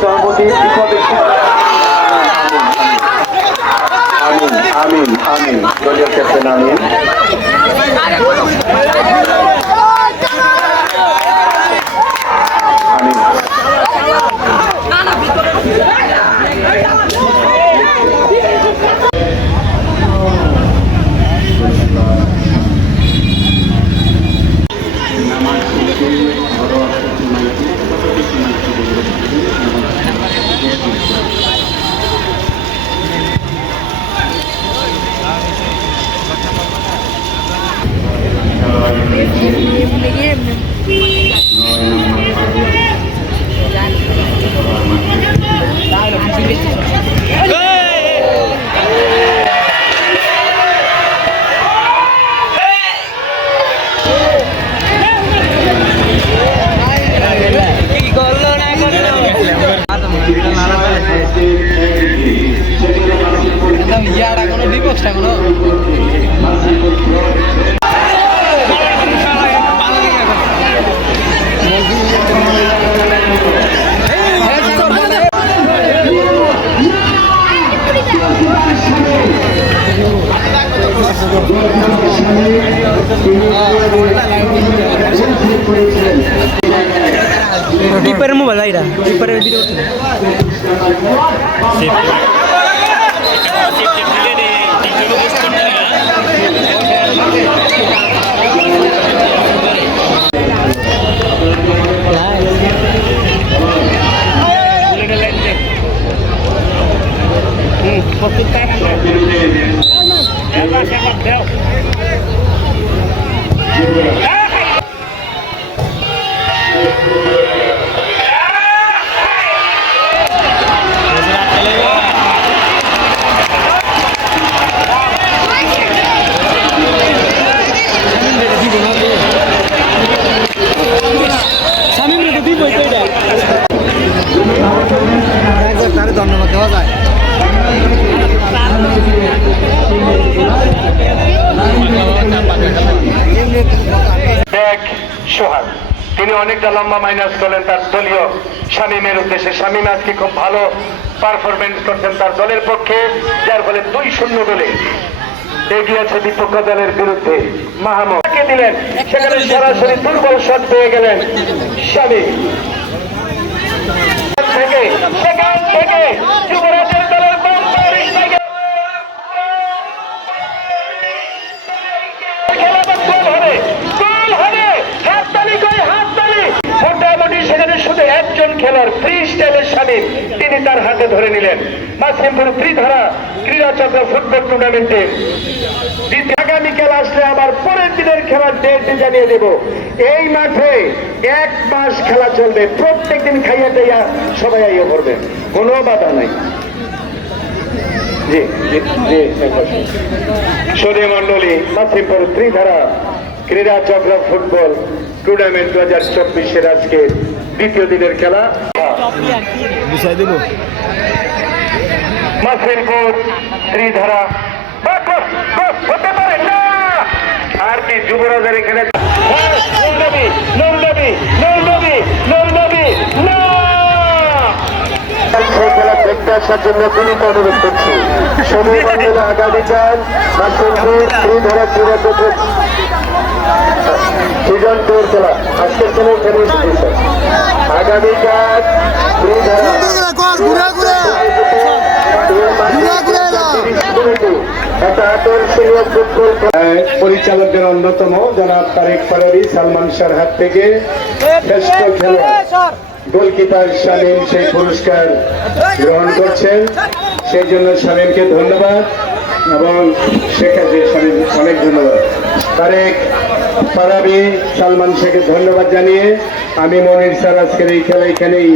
সভাপতি আমিন আমিন আমিন দলীয় ক্যাপ্টেন আমিন টিপারের mobile আইরা টিপারের video ধন্যবাদ দেওয়া যায়। সোহাগ তিনি অনেকটা লম্বা মাইনাস করলেন তার দলীয় শামীমের উদ্দেশ্যে। শামীম আজকে খুব ভালো পারফরমেন্স করছেন তার দলের পক্ষে, যার ফলে 2-0 গোলে এগিয়ে আছে বিপক্ষ দলের বিরুদ্ধে। মাহমুদ দিলেন, সেখানে সরাসরি দুর্বল শট পেয়ে গেলেন শামীম। সেখান থেকে যুবরাজের দলের সেখানে শুধু একজন খেলোয়াড় ফ্রি স্টাইলের শামীম, তিনি তার হাতে ধরে নিলেন। মাসিমপুর ত্রিধারা ক্রীড়াচক্র ফুটবল টুর্নামেন্টে আগামীকাল আসলে আবার পরের দিনের খেলার ডেট জানিয়ে দেব। এই মাঠে 1 মাস খেলা চলবে, প্রত্যেক দিন খাইয়া টাইয়া সবাই আইয়া করবেন, কোনো বাধা নাই। জি জি জি সোদে মন্ডলী মাসিমপুর ত্রিধারা ক্রীড়াচক্র ফুটবল টুর্নামেন্ট 2024-এর আজকে দ্বিতীয় দিনের খেলা। মাসিমপুর ত্রিধারা হতে পারে না আর কি যুবরাজের এখানে খেলা দেখতে আসার জন্য বিনীত অনুরোধ করছি। সময় মন্ডলে আগামীকাল মাসিমপুর ত্রিধারা ক্রীড়াচক্র সিজন 2 খেলা আজকের খেলা খেলে এসেছে। আগামীকাল পরিচালকদের অন্যতম জনাব তারেক পারেরি সালমান শাহর হাত থেকে শ্রেষ্ঠ খেলোয়াড় গোলকিপার শামীম সেই পুরস্কার গ্রহণ করছেন। সেই জন্য শামীমকে ধন্যবাদ এবং শেখাতে শামীম অনেক ধন্যবাদ। তারেক পারাবি সালমান শেখকে ধন্যবাদ জানিয়ে আমি মনির স্যার আজকের এই খেলা এখানেই